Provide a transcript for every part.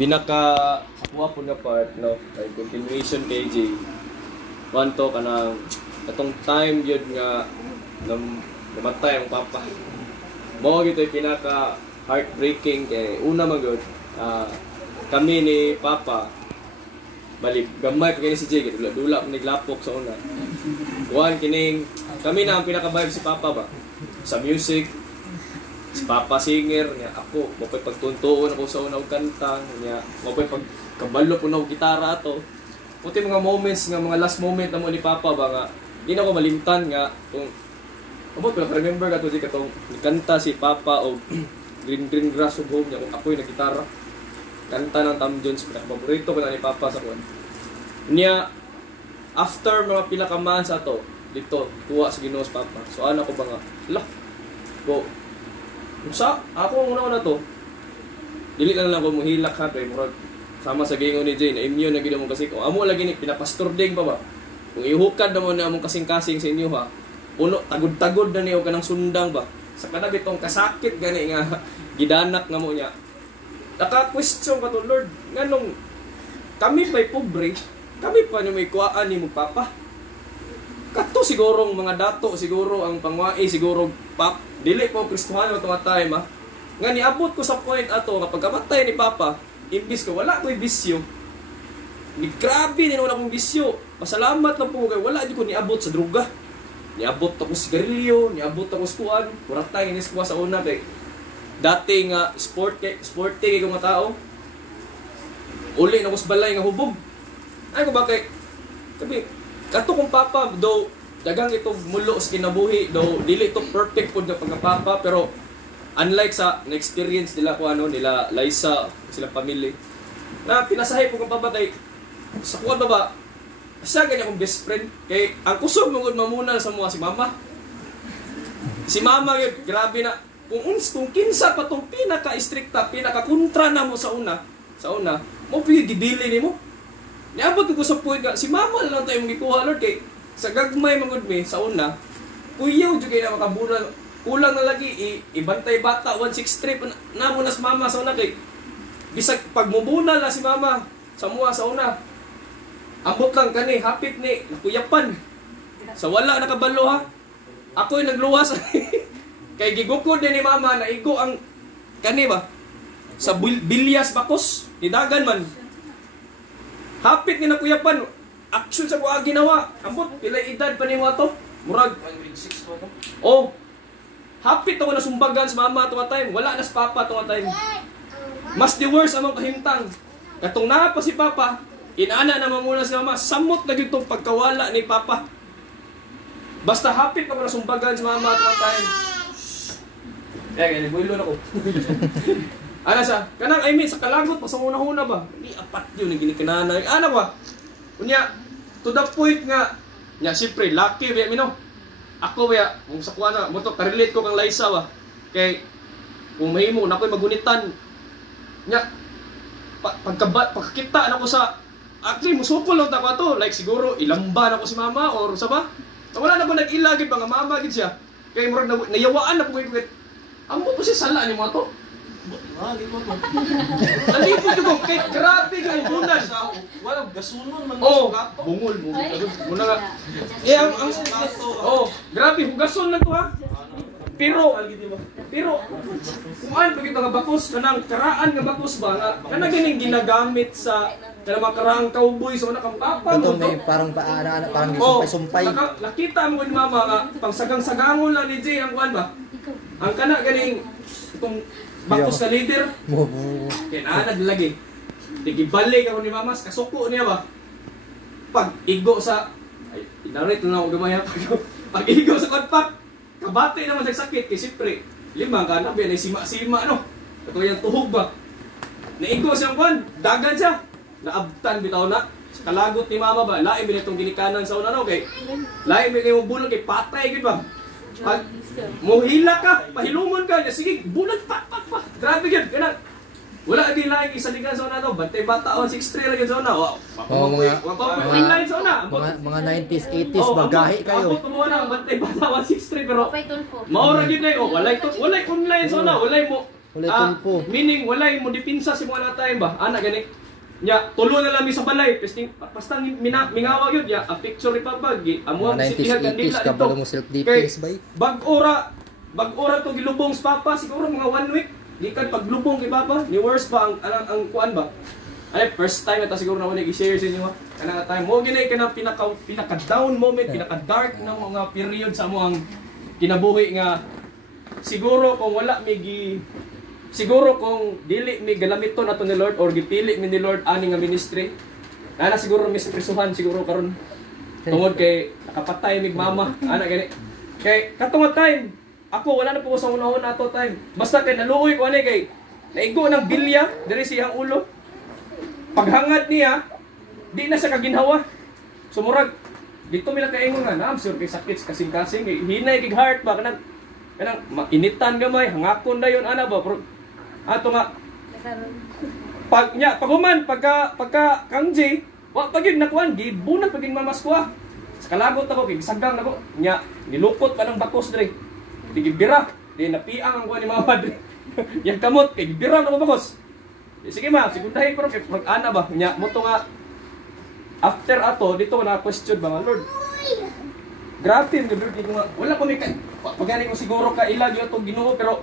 pinaka kakuha po nga part, no, kay continuation kay Jay. Wanto ka ng katong time yun nga namatay ang papa. Mo gito yung pinaka heartbreaking kay una man gyud kami ni papa balik gamay pa kini si Jay dula niglapok sa una. Kuan kining kami na ang pinaka-vibe si papa ba sa music. Si papa singer niya ako mo pay pagtuntuon ako sa unang kanta niya mo pay pagkabalo po na gitara ato. Puti mga moments nga mga last moment na mo ni papa ba nga di na ko malimtan nga kung abot ko remember ka to di katong kanta si papa o Green Grass of Home niya kung ako'y nagitara kanta ng Tom Jones pinaka-paborito ko na ni papa sa kuan niya after mga pila ka months ato dito tuwa sa Ginoo sa papa so ana ko ba nga la ko sa ako una to dili lang ko muhilak ha kay murag sama sa gingon ni Jay na immune na gid mo kasi kung amo lagi ni pinapastor ding pa ba kung ihukad na mo na among kasing-kasing sa inyo ha puno tagod-tagod na niyo kanang sundang ba sa kana bitong kasakit gani nga gidanak nga mo niya naka-question ka to Lord nganong kami pa'y pobre kami pa ni may kuhaan ni mo papa kato sigurong mga dato siguro ang pangwai siguro pap dili po Kristohano itong time ha nga niabot ko sa point ato nga pagkamatay ni papa imbis ko wala ko'y bisyo ni grabe ni wala kong bisyo pasalamat lang po kay wala di ko niabot sa droga niabot ako sa sigarilyo niabot ako sa kuan kuratay inis ko sa una kay dati nga sporty ko nga tao uli na ko sa balay nga hubog ay ko ba kay sabi kato kong papa do dagang ito mulo sa kinabuhi do dili ito perfect pud nga pagkapapa pero unlike sa na-experience nila ko ano nila Liza sila pamilya na pinasahay ko kung papatay sa kuwan ba siya ganyan akong best friend kay ang kusog mong mamuna sa mga si mama yun grabe na kung kinsa pa tong pinaka-stricta pinaka-kontra na mo sa una mo gibili nimo niabot ko sa point nga si mama lang tayo mong ikuha Lord kay sa gagmay mangod mi sa una kuyaw jud kay na makabunal kulang na lagi ibantay bata 163 na mo nas mama sa una kay bisag pagmubunal na si mama sa mua sa una ambot lang kani hapit ni nakuyapan sa wala nakabalo ha ako'y nagluwas kay gigukod din ni mama na igo ang kani ba sa bilyas bakos ni dagan man hapit ni nakuyapan action sa kuha ginawa ambot pilay edad pa ni mo ato murag oh hapit ako na sumbagan sa mama tuwa time wala na sa papa tuwa time mas the worst among kahimtang katong na pa si papa inaana na mamuna si mama samot na gyud tong pagkawala ni papa basta hapit ako na sumbagan sa mama tuwa time kaya builo na ko ana sa kanang I mean sa kalagot pa sa una-una ba ni apat yun ang ginikanana ana ba unya to the point nga nya siyempre lucky ba mino ako ba kung sa kuana mo to ka-relate ko kang Liza ba kay kung mahimo na ko'y magunitan nya pagkakita na ko sa actually musupol lang ta ko to like siguro ilamba na ko si mama or sa ba wala na ko nag-ilagid ba nga mama gid siya kay murag nayawaan na po kay amo po si sala ni mo to nalipod ko kay grabe kang bunan wala gasunon man oh bungol mo muna nga grabe hugason lang to ha pero kuan pag ito nga bakos kanang karaan nga bakos ba kana ganing ginagamit sa kanang mga karaang cowboy so nakampapa mo to parang parang sumpay-sumpay nakita mo ni mama nga pang sagang-sagangon lang ni Jay ang kuan ba ang kana ganing itong bakos na leader kaya naanad lagi tigibalik ako ni mama kasuko niya ba pag igo sa ay inarit na ako gamaya pag igo sa konpak kabate naman sa sakit kay siyempre lima ka na ay sima-sima no ito yung tuhog ba naigo siyang kwan dagan siya naabtan bitaw na sa kalagot ni mama ba lain bin itong ginikanan sa una no kay lain bin kayo bulog kay patay gid ba pag mohila ka pahilumon ka sige bulag pa grabe gid kana wala di lain isaligan sa una no bantay bata 163 ra gid sa una wow online sa una mga 90s 80s bagahi kayo ako mo na bantay bata 163 pero maura gid na walay online sa una walay mo Wala tulpo. Meaning walay mo dipinsa si mga time ba? Ana gani. Nya tulo na lang mi sa balay, basta mingawa yun ya, a picture ipabag, amo ang 90s, sitihan 80s, kandila kabalo mo self defense bay. Bag-ora to gilubong sa papa siguro mga 1 week. Gikan paglubong kay papa, ni worse pa ang kuan ba? Ay first time ata siguro na wala i-share sa inyo ha. Kana time mo ginay kana pinaka down moment, pinaka dark na mga period sa mo ang kinabuhi nga siguro kung wala siguro kung dili mi galamiton nato ni Lord or gipili mi ni Lord ani nga ministry, ana siguro misprisuhan siguro karon tungod kay nakapatay mig mama ana gani kay katong time ako wala na po sa unahon nato time basta kay naluoy ko ani kay naigo ng bilya diri siyang ulo paghangad niya di na sa kaginhawa sumurag dito mi lang kaingon nga naam sure kay sakit kasing-kasing hinay kay heart ba kanang mainitan gamay hangakon dayon ana ba ato nga paguman pagka kangji wa pagid nakuan gibunag paging mamaskwa sa kalagot ako kay sagang nako nya nilukot pa ng bakos diri digibira di napiang ang kuan ni mama diri yang kamot kay gibira na bakos sige ma sigundahin ko kay mag-ana ba nya mo to nga after ato dito na question ba nga Lord grabe ni Lord dito nga wala ko ni pagani ko siguro ka ilag yo to Ginoo pero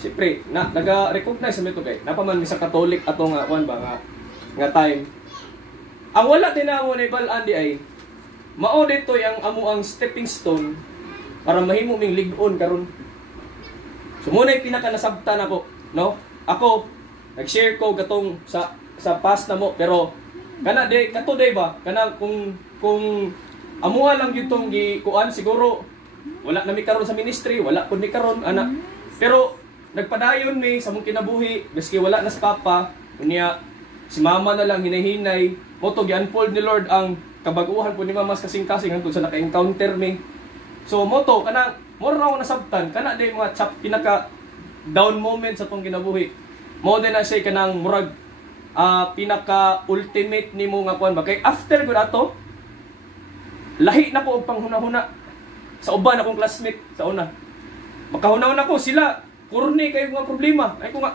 siyempre naga-recognize sa mito kay napaman mi sa Catholic ato nga kuan ba nga time ang wala din na mo ni balaan di ay mao dito yang amo ang stepping stone para mahimo ming lig-on karon so mo na pinaka nasabtan ako no ako nag-share ko gatong sa past na mo pero kana day kato day ba kana kung amuha lang gyud tong gikuan siguro wala na mi karon sa ministry wala pud mi karon ana pero nagpadayon mi sa mong kinabuhi maski wala na sa papa unya si mama na lang hinahinay mo to gi-unfold ni Lord ang kabaguhan po ni mama kasing-kasing hangtod sa naka-encounter mi so mo to kana mo ra ako nasabtan kana day mga pinaka down moment sa tong kinabuhi mo din na siya kanang murag pinaka ultimate nimo nga kuan ba kay after gud ato lahi na ko og panghuna-huna sa uban akong classmate sa una makahuna-huna ko sila kurni kay mga problema ay ko nga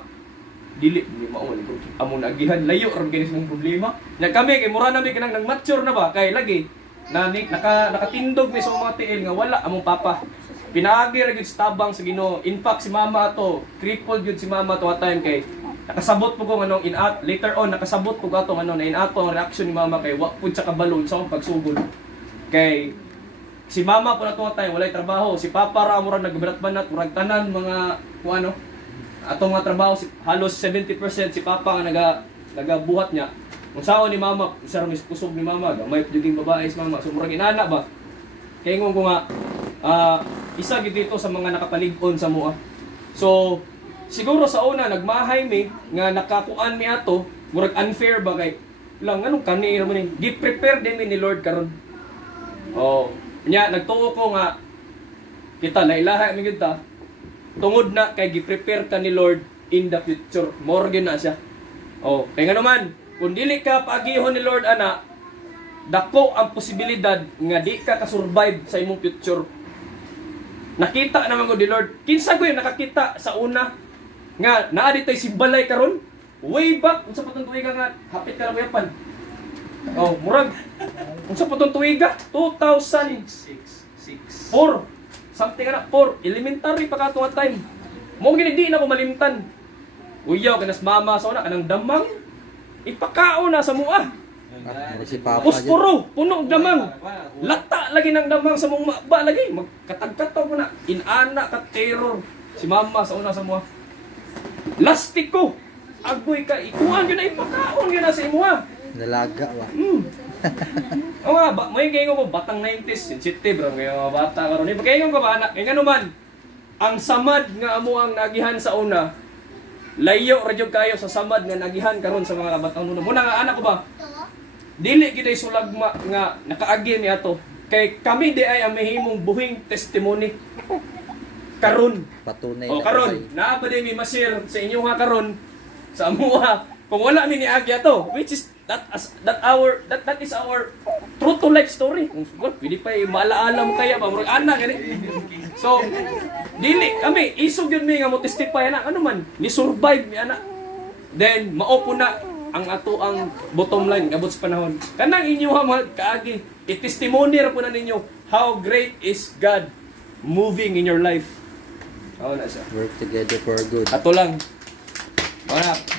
dili mao ni amo nagihan layo ra kay mong problema nya kami kay mura na mi kanang nang mature na ba kay lagi nakatindog mi sa mga tiil nga wala among papa pinaagi ra gyud sa tabang sa Ginoo in fact si mama ato crippled gyud si mama to at time kay nakasabot po ko anong later on nakasabot po ko atong ano na inato ang reaction ni mama kay wa pud sa kabalo sa akong pagsugod kay si mama po na tuwa tayo walay trabaho si papa ra murag nagbanat-banat murag tanan mga kung ano atong mga trabaho halos 70% si papa nga nagabuhat niya kung sao ni mama isa ra mis kusog ni mama gamay juding babae si mama so murag inana ba kay ingon ko nga isa gid dito sa mga nakapalig-on sa mua so siguro sa una nagmahay mi nga nakakuan mi ato murag unfair ba kay lang anong kani ra man gi-prepare din mi ni Lord karon oh nya nagtuo ko nga kita na ilaha mi gid ta tungod na kay gi-prepare ka ni Lord in the future more gyud na siya oh kay nga naman kung dili ka paagihon ni Lord ana dako ang posibilidad nga di ka ka-survive sa imong future nakita naman ko ni Lord kinsa ko yung nakakita sa una nga naa ditay simbalay karon way back unsa pa tong tuiga nga hapit ka na kuyapan oh murag unsa pa tong tuiga 2006 4 something na 4 elementary pa ka tuwa time mo gini di na ko malimtan uyaw kanas mama sa una kanang damang ipakao na sa mua Si Papa puspuro puno og damang lata lagi ng damang sa mong ba lagi magkatagkataw mo na inana ka terror si mama sa una sa mua lastiko agoy ka ikuan gyud na ipakaon gyud na sa imuha Nalaga ba? O nga, may kayo ko batang 90s, sensitive bro, ngayon mga bata karon. Pagkaingon ko ba anak, kaya naman ang samad nga amo ang nagihan sa una, layo ra jud kayo sa samad nga nagihan karon sa mga kabatang nuno. Muna nga anak ko ba? Dili gid sulagma nga nakaagi ni ato. Kay kami di ay ang mahimong buhing testimony. Karon. Patunay. O karon, naa ba di mi ma-share sa inyo nga karon sa amuha. Kung wala mi ni agi ato, which is that is our true to life story. Kung pwede pa maalaala mo kaya ba murag ana gani. So, dili kami isog yun mi nga mo testify anak ano man ni survive mi anak. Then maupo na ang ato ang bottom line abot sa panahon. Kanang inyo mga kaagi i-testimony ra po na ninyo how great is God moving in your life. Oh na siya. Work together for good. Ato lang. Wala.